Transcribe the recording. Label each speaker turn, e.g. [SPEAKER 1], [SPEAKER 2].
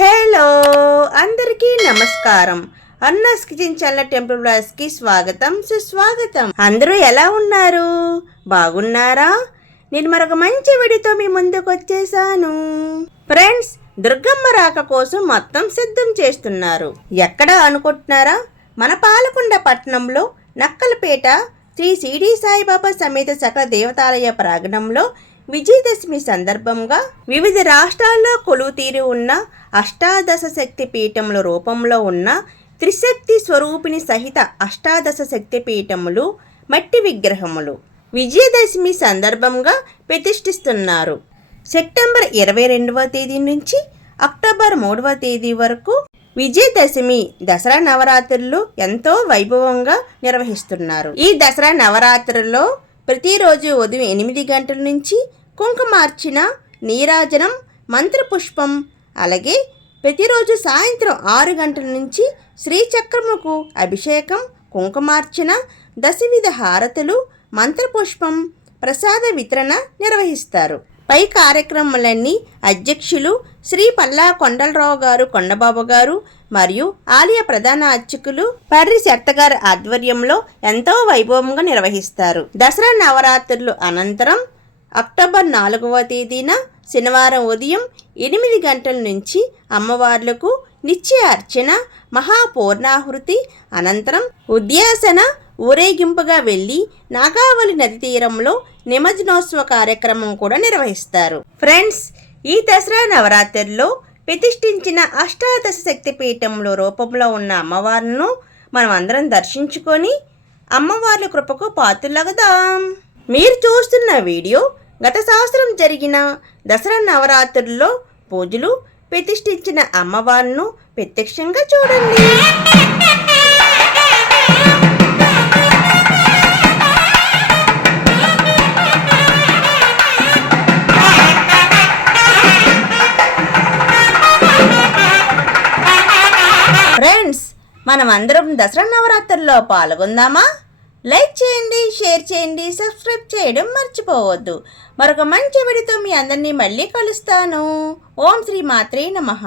[SPEAKER 1] Hello అందరికీ నమస్కారం. అన్నాస్ kitchen channel టెంపుల్కి స్వాగతం సుస్వాగతం. అందరూ ఎలా ఉన్నారు? బాగున్నారా? నేను మరొక మంచి వీడియోతో మీ ముందుకు వచ్చేసాను. ఫ్రెండ్స్ దుర్గమ్మ రాక కోసం మొత్తం సిద్ధం చేస్తున్నారు. ఎక్కడ అనుకుంటున్నారా? మన పాలకొండ పట్టణంలో నక్కలపేట శ్రీ సిడి సాయిబాబా సమేత సకల దేవతాలయ ప్రాంగణంలో విజయదశమి సందర్భంగా వివిధ రాష్ట్రాల్లో కొలువు తీరి ఉన్న అష్టాదశ శక్తి పీఠముల రూపంలో ఉన్న త్రిశక్తి స్వరూపిణి సహిత అష్టాదశ శక్తి పీఠములు మట్టి విగ్రహములు విజయదశమి సందర్భంగా ప్రతిష్ఠిస్తున్నారు. సెప్టెంబర్ ఇరవై రెండవ తేదీ నుంచి అక్టోబర్ మూడవ తేదీ వరకు విజయదశమి దసరా నవరాత్రులు ఎంతో వైభవంగా నిర్వహిస్తున్నారు. ఈ దసరా నవరాత్రుల్లో ప్రతిరోజు ఉదయం ఎనిమిది గంటల నుంచి కుంకుమార్చిన నీరాజనం మంత్రపుష్పం అలాగే ప్రతిరోజు సాయంత్రం ఆరు గంటల నుంచి శ్రీచక్రముకు అభిషేకం కుంకుమార్చన దశవిధ హారతులు మంత్రపుష్పం ప్రసాద వితరణ నిర్వహిస్తారు. పై కార్యక్రమాలన్నీ అధ్యక్షులు శ్రీ పల్లా కొండలరావు గారు కొండబాబు గారు మరియు ఆలయ ప్రధాన అర్చకులు పర్రి శర్తగారి ఆధ్వర్యంలో ఎంతో వైభవంగా నిర్వహిస్తారు. దసరా నవరాత్రులు అనంతరం అక్టోబర్ నాలుగవ తేదీన శనివారం ఉదయం ఎనిమిది గంటల నుంచి అమ్మవార్లకు నిత్య అర్చన మహాపూర్ణాహృతి అనంతరం ఉద్యాసన ఊరేగింపుగా వెళ్ళి నాగావళి నది తీరంలో నిమజ్జనోత్సవ కార్యక్రమం కూడా నిర్వహిస్తారు. ఫ్రెండ్స్ ఈ దసరా నవరాత్రుల్లో ప్రతిష్ఠించిన అష్టాదశ శక్తి పీఠంలో రూపంలో ఉన్న అమ్మవారిను మనం అందరం దర్శించుకొని అమ్మవార్ల కృపకు పాత్రలగదాం. మీరు చూస్తున్న వీడియో గత సంవత్సరం జరిగిన దసరా నవరాత్రుల్లో పూజలు ప్రతిష్ఠించిన అమ్మవారిను ప్రత్యక్షంగా చూడండి. ఫ్రెండ్స్ మనం అందరం దసరా నవరాత్రుల్లో పాల్గొందామా? లైక్ చేయండి షేర్ చేయండి సబ్స్క్రైబ్ చేయడం మర్చిపోవద్దు. మరొక మంచి విడితో మీ అందరినీ మళ్ళీ కలుస్తాను. ఓం శ్రీ మాత్రే నమ.